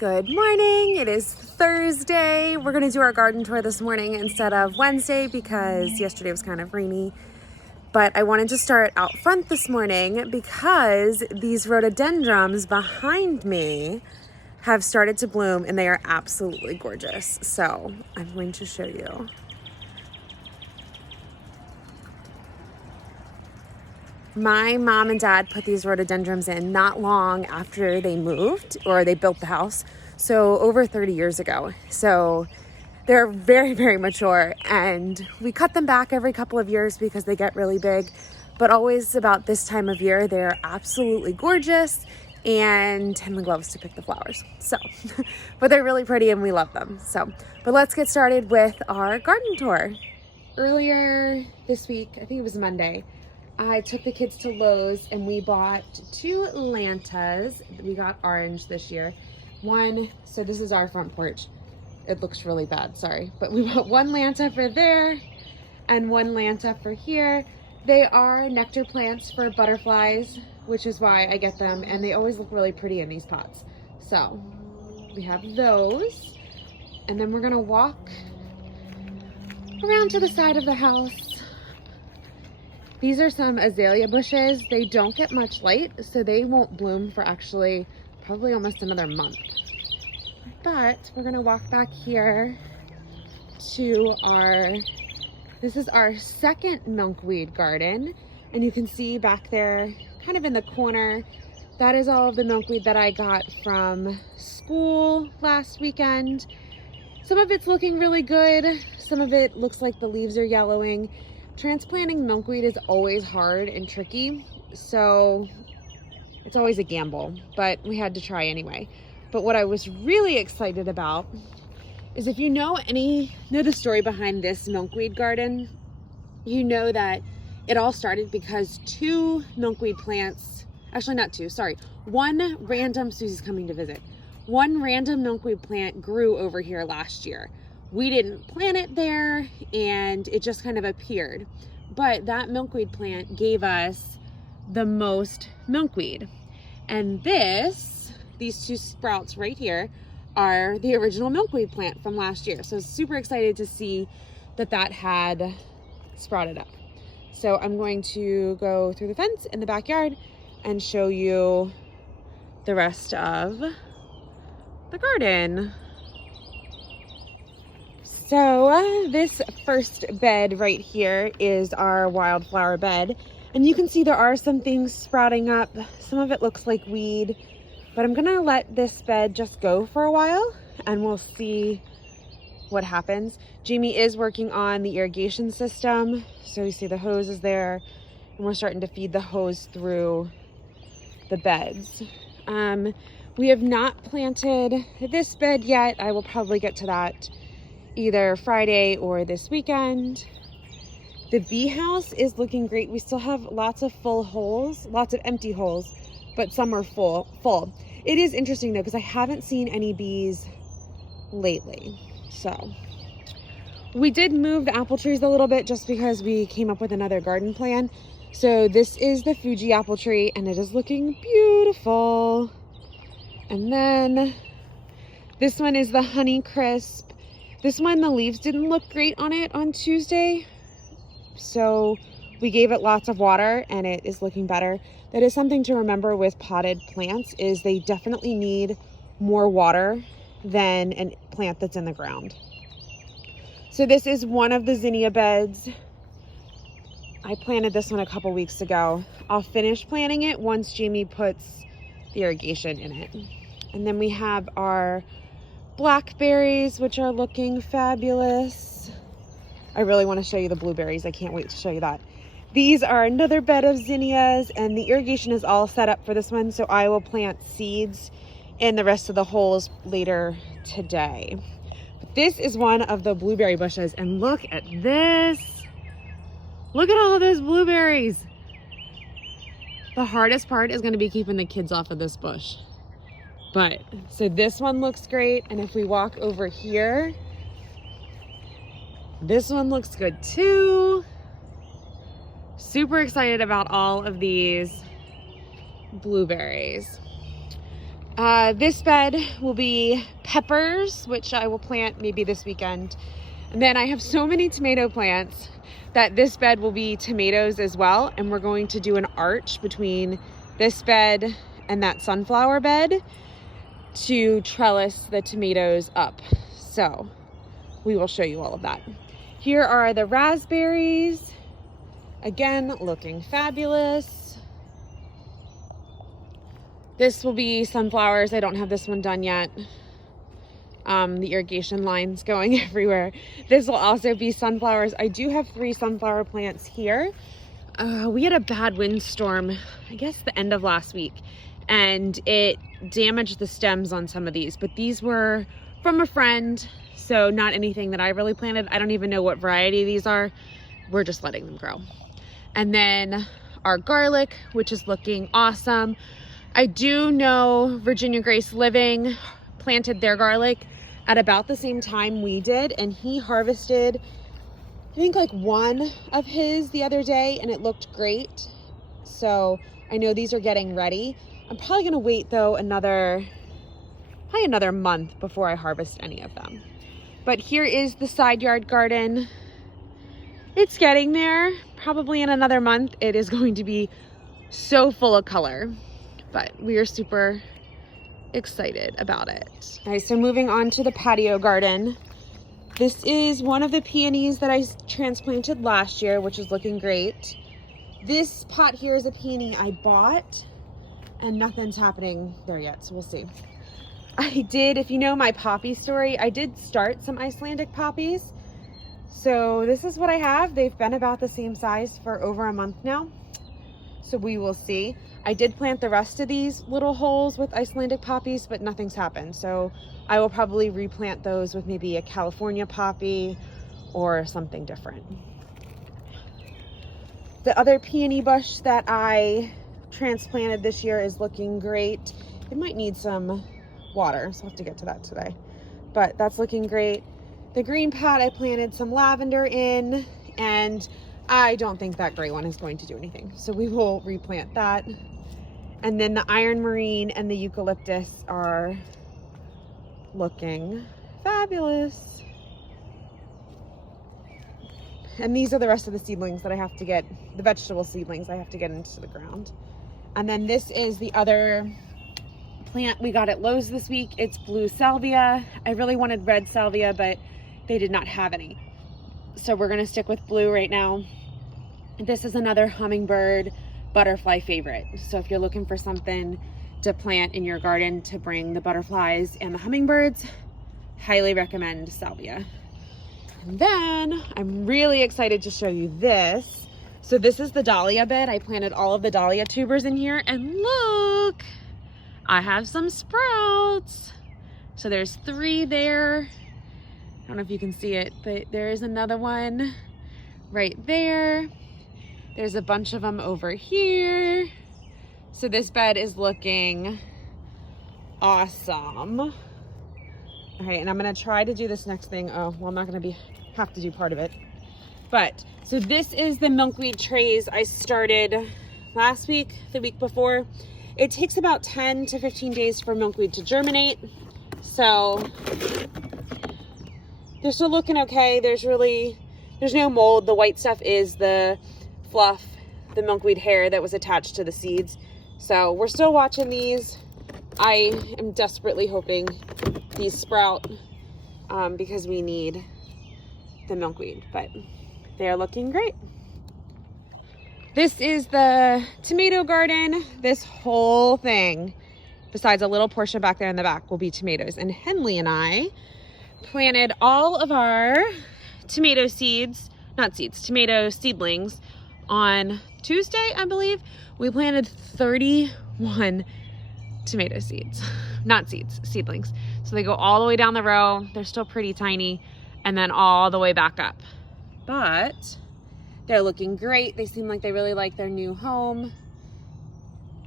Good morning. It is Thursday. We're going to do our garden tour this morning instead of Wednesday because yesterday was kind of rainy. But I wanted to start out front this morning because these rhododendrons behind me have started to bloom and they are absolutely gorgeous. So I'm going to show you. My mom and dad put these rhododendrons in not long after they moved or they built the house. So over 30 years ago. So they're very, very mature, and we cut them back every couple of years because they get really big. But always about this time of year, they're absolutely gorgeous, and 10 the gloves to pick the flowers. So, but they're really pretty and we love them. So, but let's get started with our garden tour. Earlier this week, I think it was Monday, I took the kids to Lowe's and we bought 2 lantas. We got orange this year. So this is our front porch. It looks really bad, sorry. But we bought 1 lanta for there and 1 lanta for here. They are nectar plants for butterflies, which is why I get them. And they always look really pretty in these pots. So we have those. And then we're gonna walk around to the side of the house. These are some azalea bushes. They don't get much light, so they won't bloom for actually probably almost another month. But we're gonna walk back here to this is our second milkweed garden. And you can see back there, kind of in the corner, that is all of the milkweed that I got from school last weekend. Some of it's looking really good. Some of it looks like the leaves are yellowing. Transplanting milkweed is always hard and tricky, so it's always a gamble, but we had to try anyway. But what I was really excited about is if you know the story behind this milkweed garden, you know that it all started because 2 milkweed plants, actually not 2, sorry, 1 random, Susie's coming to visit, 1 random milkweed plant grew over here last year. We didn't plant it there and it just kind of appeared. But that milkweed plant gave us the most milkweed. And these 2 sprouts right here are the original milkweed plant from last year. So super excited to see that had sprouted up. So I'm going to go through the fence in the backyard and show you the rest of the garden. So this first bed right here is our wildflower bed. And you can see there are some things sprouting up. Some of it looks like weed, but I'm gonna let this bed just go for a while and we'll see what happens. Jamie is working on the irrigation system. So you see the hose is there and we're starting to feed the hose through the beds. We have not planted this bed yet. I will probably get to that either Friday or this weekend. The bee house is looking great. We still have lots of full holes, lots of empty holes, but some are full. It is interesting though, because I haven't seen any bees lately. So we did move the apple trees a little bit just because we came up with another garden plan. So this is the Fuji apple tree and it is looking beautiful. And then this one is the Honey Crisp. This one, the leaves didn't look great on it on Tuesday, so we gave it lots of water and it is looking better. That is something to remember with potted plants, is they definitely need more water than a plant that's in the ground. So this is one of the zinnia beds. I planted this one a couple weeks ago. I'll finish planting it once Jamie puts the irrigation in it. And then we have our blackberries, which are looking fabulous. I really want to show you the blueberries. I can't wait to show you that. These are another bed of zinnias and the irrigation is all set up for this one. So I will plant seeds in the rest of the holes later today. But this is one of the blueberry bushes and look at this. Look at all of those blueberries. The hardest part is going to be keeping the kids off of this bush. But, so this one looks great. And if we walk over here, this one looks good too. Super excited about all of these blueberries. This bed will be peppers, which I will plant maybe this weekend. And then I have so many tomato plants that this bed will be tomatoes as well. And we're going to do an arch between this bed and that sunflower bed to trellis the tomatoes up. So we will show you all of that. Here are the raspberries. Again, looking fabulous. This will be sunflowers. I don't have this one done yet. The irrigation lines going everywhere. This will also be sunflowers. I do have 3 sunflower plants here. We had a bad windstorm, I guess the end of last week, and it damaged the stems on some of these, but these were from a friend, so not anything that I really planted. I don't even know what variety these are. We're just letting them grow. And then our garlic, which is looking awesome. I do know Virginia Grace Living planted their garlic at about the same time we did, and he harvested, I think, like one of his the other day, and it looked great. So I know these are getting ready. I'm probably gonna wait though another month before I harvest any of them. But here is the side yard garden. It's getting there. Probably in another month it is going to be so full of color, but we are super excited about it. All right, so moving on to the patio garden. This is one of the peonies that I transplanted last year, which is looking great. This pot here is a peony I bought, and nothing's happening there yet, so we'll see. I did, if you know my poppy story, I did start some Icelandic poppies. So this is what I have. They've been about the same size for over a month now, so we will see. I did plant the rest of these little holes with Icelandic poppies, but nothing's happened. So I will probably replant those with maybe a California poppy or something different. The other peony bush that I transplanted this year is looking great. It might need some water, so I'll have to get to that today. But that's looking great. The green pot, I planted some lavender in, and I don't think that gray one is going to do anything. So we will replant that. And then the iron marine and the eucalyptus are looking fabulous. And these are the rest of the seedlings that I have to get, the vegetable seedlings I have to get into the ground. And then this is the other plant we got at Lowe's this week. It's blue salvia. I really wanted red salvia, but they did not have any. So we're gonna stick with blue right now. This is another hummingbird butterfly favorite. So if you're looking for something to plant in your garden to bring the butterflies and the hummingbirds, highly recommend salvia. And then I'm really excited to show you this. So this is the Dahlia bed. I planted all of the Dahlia tubers in here, and look, I have some sprouts. So there's 3 there. I don't know if you can see it, but there is another one right there. There's a bunch of them over here. So this bed is looking awesome. All right, and I'm gonna try to do this next thing. Oh, well, I'm not gonna have to do part of it. But, so this is the milkweed trays I started last week, the week before. It takes about 10 to 15 days for milkweed to germinate. So they're still looking okay. There's no mold. The white stuff is the fluff, the milkweed hair that was attached to the seeds. So we're still watching these. I am desperately hoping these sprout because we need the milkweed, but they are looking great. This is the tomato garden. This whole thing, besides a little portion back there in the back, will be tomatoes. And Henley and I planted all of our tomato seedlings on Tuesday, I believe. We planted 31 tomato seeds, seedlings. So they go all the way down the row. They're still pretty tiny, and then all the way back up. But they're looking great. They seem like they really like their new home.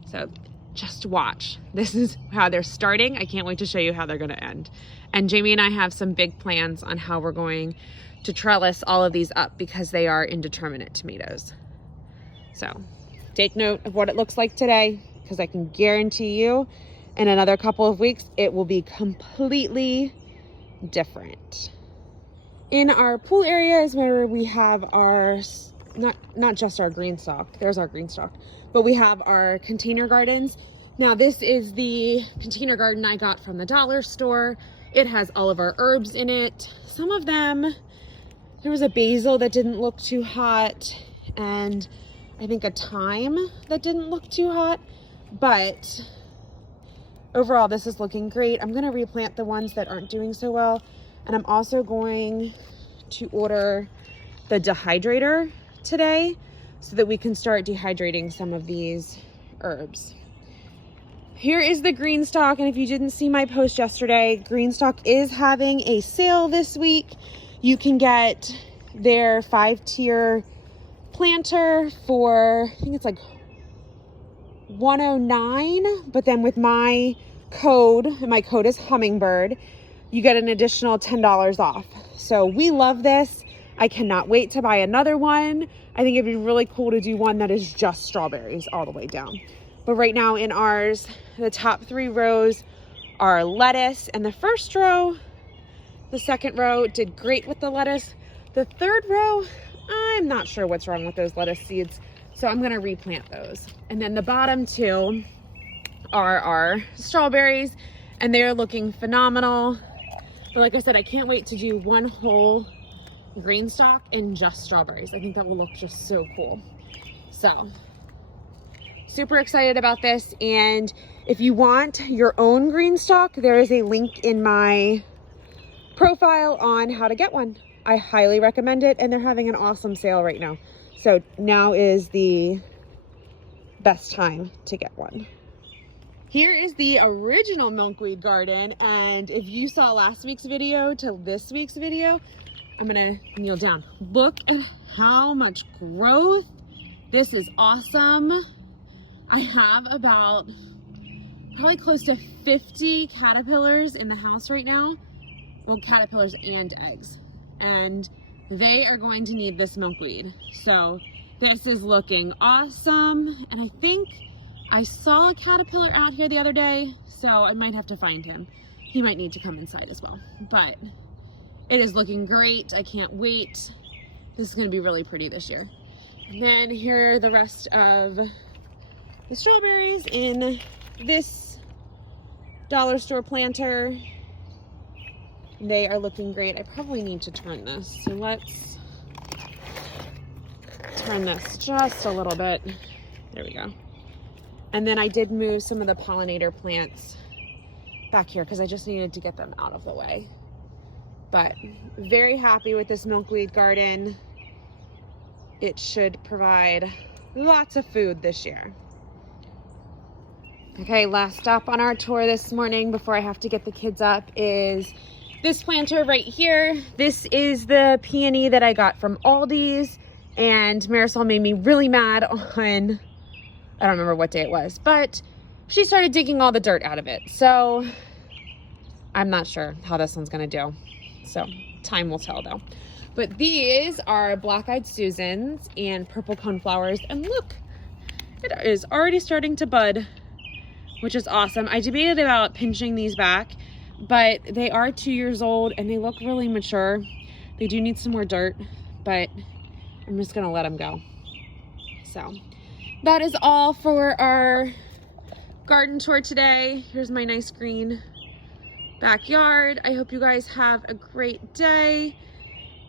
So just watch. This is how they're starting. I can't wait to show you how they're gonna end. And Jamie and I have some big plans on how we're going to trellis all of these up because they are indeterminate tomatoes. So take note of what it looks like today, because I can guarantee you In another couple of weeks, it will be completely different. In our pool area is where we have our, not just our green stock, there's our green stock, but we have our container gardens. Now this is the container garden I got from the dollar store. It has all of our herbs in it. Some of them, there was a basil that didn't look too hot, and I think a thyme that didn't look too hot, but overall this is looking great. I'm gonna replant the ones that aren't doing so well, and I'm also going to order the dehydrator today so that we can start dehydrating some of these herbs. Here is the green stock, and if you didn't see my post yesterday, green stock is having a sale this week. You can get their 5-tier planter for, I think it's like $109, but then with my code, and my code is Hummingbird, you get an additional $10 off. So we love this. I cannot wait to buy another one. I think it'd be really cool to do one that is just strawberries all the way down. But right now in ours, the top 3 rows are lettuce, and the first row, the second row did great with the lettuce. The third row, I'm not sure what's wrong with those lettuce seeds, so I'm gonna replant those. And then the bottom 2 are our strawberries, and they're looking phenomenal. But like I said, I can't wait to do one whole green stock in just strawberries. I think that will look just so cool. So super excited about this. And if you want your own green stock, there is a link in my profile on how to get one. I highly recommend it, and they're having an awesome sale right now. So now is the best time to get one. Here is the original milkweed garden, and if you saw last week's video to this week's video, I'm gonna kneel down. Look at how much growth. This is awesome. I have about probably close to 50 caterpillars in the house right now. Well, caterpillars and eggs. And they are going to need this milkweed. So this is looking awesome. And I think I saw a caterpillar out here the other day, so I might have to find him. He might need to come inside as well. But it is looking great. I can't wait. This is gonna be really pretty this year. And then here are the rest of the strawberries in this dollar store planter. They are looking great. I probably need to turn this. So let's turn this just a little bit. There we go. And then I did move some of the pollinator plants back here because I just needed to get them out of the way. But very happy with this milkweed garden. It should provide lots of food this year. Okay, last stop on our tour this morning before I have to get the kids up is this planter right here. This is the peony that I got from Aldi's, and Marisol made me really mad on, I don't remember what day it was, but she started digging all the dirt out of it. So I'm not sure how this one's gonna do. So time will tell though. But these are black-eyed Susans and purple coneflowers, and look, it is already starting to bud, which is awesome. I debated about pinching these back, but they are 2 years old and they look really mature. They do need some more dirt, but I'm just gonna let them go. So that is all for our garden tour today. Here's my nice green backyard. I hope you guys have a great day.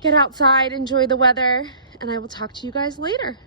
Get outside, enjoy the weather, and I will talk to you guys later.